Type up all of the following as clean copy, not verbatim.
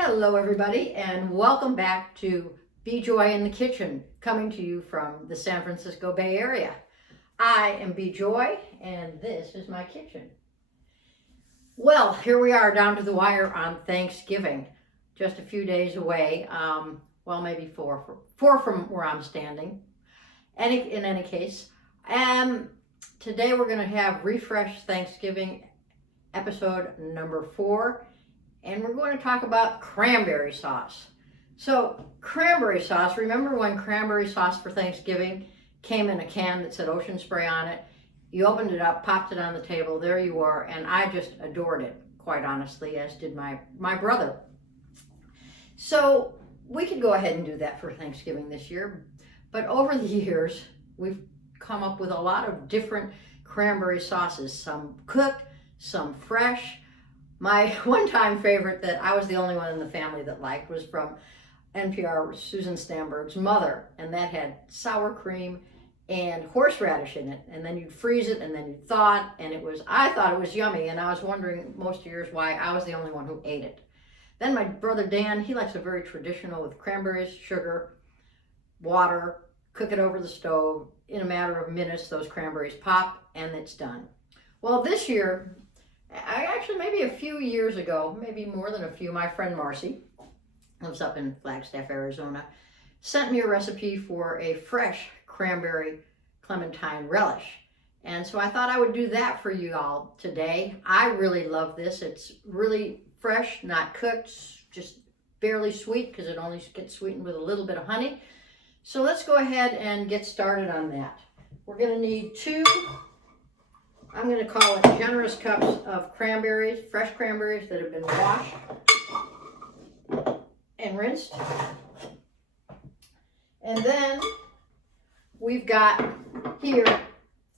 Hello everybody, and welcome back to Be Joy in the Kitchen, coming to you from the San Francisco Bay Area. I am Be Joy, and this is my kitchen. Well, here we are down to the wire on Thanksgiving, just a few days away. Well, maybe four from where I'm standing. In any case, today we're going to have Refresh Thanksgiving episode number 4. And we're going to talk about cranberry sauce. So cranberry sauce, remember when cranberry sauce for Thanksgiving came in a can that said Ocean Spray on it? You opened it up, popped it on the table, there you are, and I just adored it, quite honestly, as did my brother. So we could go ahead and do that for Thanksgiving this year, but over the years, we've come up with a lot of different cranberry sauces, some cooked, some fresh. My one-time favorite that I was the only one in the family that liked was from NPR Susan Stamberg's mother, and that had sour cream and horseradish in it, and then you'd freeze it and then you'd thaw it, and I thought it was yummy, and I was wondering most years why I was the only one who ate it. Then my brother Dan, he likes a very traditional with cranberries, sugar, water, cook it over the stove. In a matter of minutes, those cranberries pop, and it's done. Well, this year, maybe a few years ago, maybe more than a few, my friend Marcy, lives up in Flagstaff, Arizona, sent me a recipe for a fresh cranberry clementine relish. And so I thought I would do that for you all today. I really love this. It's really fresh, not cooked, just barely sweet because it only gets sweetened with a little bit of honey. So let's go ahead and get started on that. We're going to need 2, I'm going to call it generous cups of cranberries, fresh cranberries that have been washed and rinsed. And then we've got here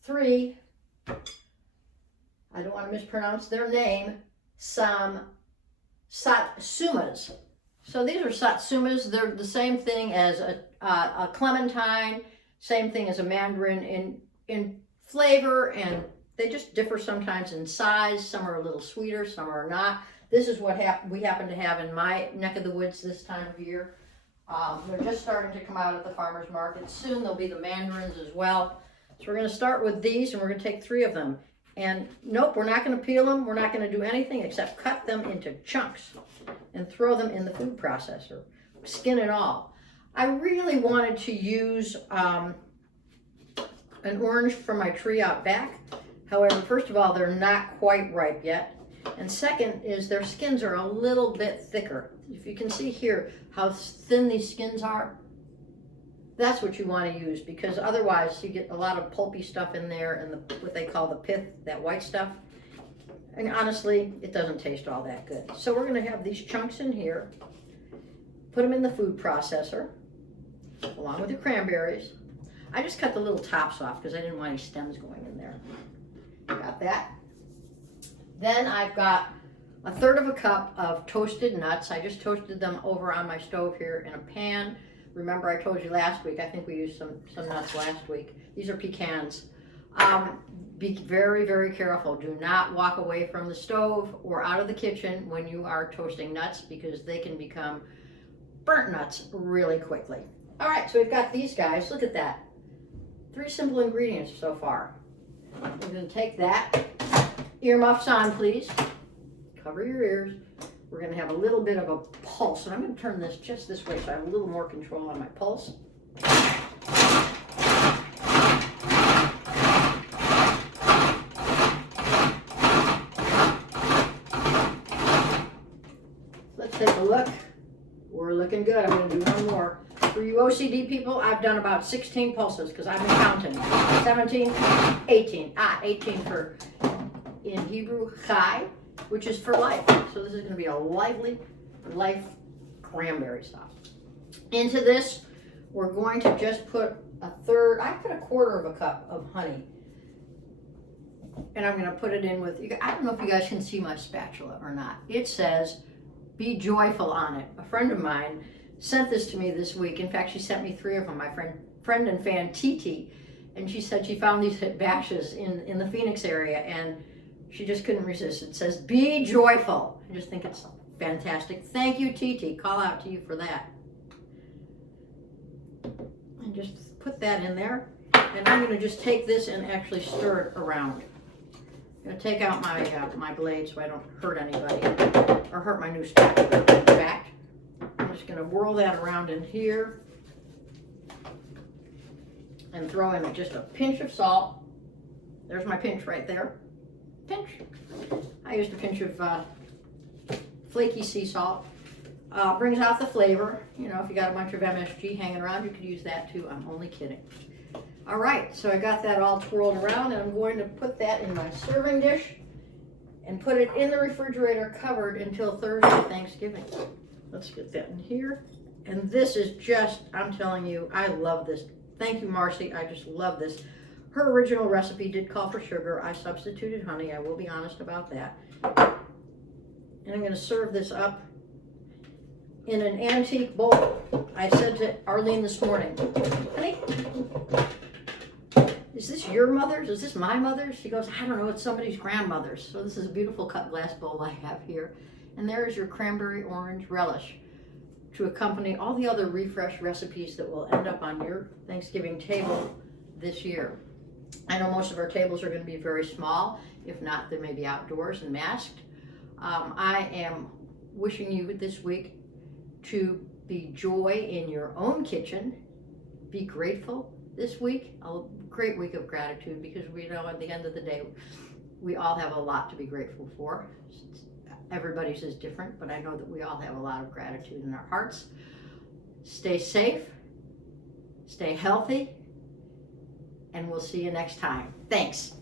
3, I don't want to mispronounce their name, some satsumas. So these are satsumas. They're the same thing as a clementine, same thing as a mandarin in flavor, and they just differ sometimes in size. Some are a little sweeter, some are not. This is what we happen to have in my neck of the woods this time of year. They're just starting to come out at the farmer's market. Soon there'll be the mandarins as well. So we're going to start with these, and we're going to take 3 of them. And nope, we're not going to peel them. We're not going to do anything except cut them into chunks and throw them in the food processor, skin and all. I really wanted to use an orange from my tree out back. However, first of all, they're not quite ripe yet. And second is their skins are a little bit thicker. If you can see here how thin these skins are, that's what you want to use, because otherwise you get a lot of pulpy stuff in there and what they call the pith, that white stuff. And honestly, it doesn't taste all that good. So we're going to have these chunks in here, put them in the food processor, along with the cranberries. I just cut the little tops off because I didn't want any stems going in there. Got that. Then I've got a 1/3 of a cup of toasted nuts. I just toasted them over on my stove here in a pan. Remember I told you last week, I think we used some nuts last week. These are pecans. Be very, very careful. Do not walk away from the stove or out of the kitchen when you are toasting nuts, because they can become burnt nuts really quickly. All right, so we've got these guys. Look at that. 3 simple ingredients so far. We're going to take that. Earmuffs on, please. Cover your ears. We're going to have a little bit of a pulse. And I'm going to turn this just this way so I have a little more control on my pulse. Let's take a look. We're looking good. I'm going to do one more. For you OCD people, I've done about 16 pulses because I've been counting. 17, 18. 18 for, in Hebrew, chai, which is for life. So this is going to be a lively life cranberry sauce. Into this, we're going to just put I put a 1/4 of a cup of honey. And I'm going to put it in with, I don't know if you guys can see my spatula or not. It says, "Be joyful" on it. A friend of mine sent this to me this week. In fact, she sent me 3 of them. My friend and fan Titi, and she said she found these at Bash's in the Phoenix area, and she just couldn't resist. It says, "Be joyful." I just think it's fantastic. Thank you, Titi. Call out to you for that. And just put that in there. And I'm going to just take this and actually stir it around. I'm going to take out my blade so I don't hurt anybody or hurt my new spatula. In fact, I'm just going to whirl that around in here and throw in just a pinch of salt. There's my pinch right there. Pinch. I used a pinch of flaky sea salt. Brings out the flavor. You know, if you got a bunch of MSG hanging around, you could use that too. I'm only kidding. All right, so I got that all twirled around, and I'm going to put that in my serving dish and put it in the refrigerator covered until Thursday, Thanksgiving. Let's get that in here. And this is just, I'm telling you, I love this. Thank you, Marcy. I just love this. Her original recipe did call for sugar. I substituted honey. I will be honest about that. And I'm going to serve this up in an antique bowl. I said to Arlene this morning, honey, is this your mother's? Is this my mother's? She goes, I don't know, it's somebody's grandmother's. So this is a beautiful cut glass bowl I have here. And there is your cranberry orange relish to accompany all the other refresh recipes that will end up on your Thanksgiving table this year. I know most of our tables are going to be very small. If not, they may be outdoors and masked. I am wishing you this week to be joy in your own kitchen. Be grateful this week, a great week of gratitude, because we know at the end of the day, we all have a lot to be grateful for. Everybody's is different, but I know that we all have a lot of gratitude in our hearts. Stay safe, stay healthy, and we'll see you next time. Thanks.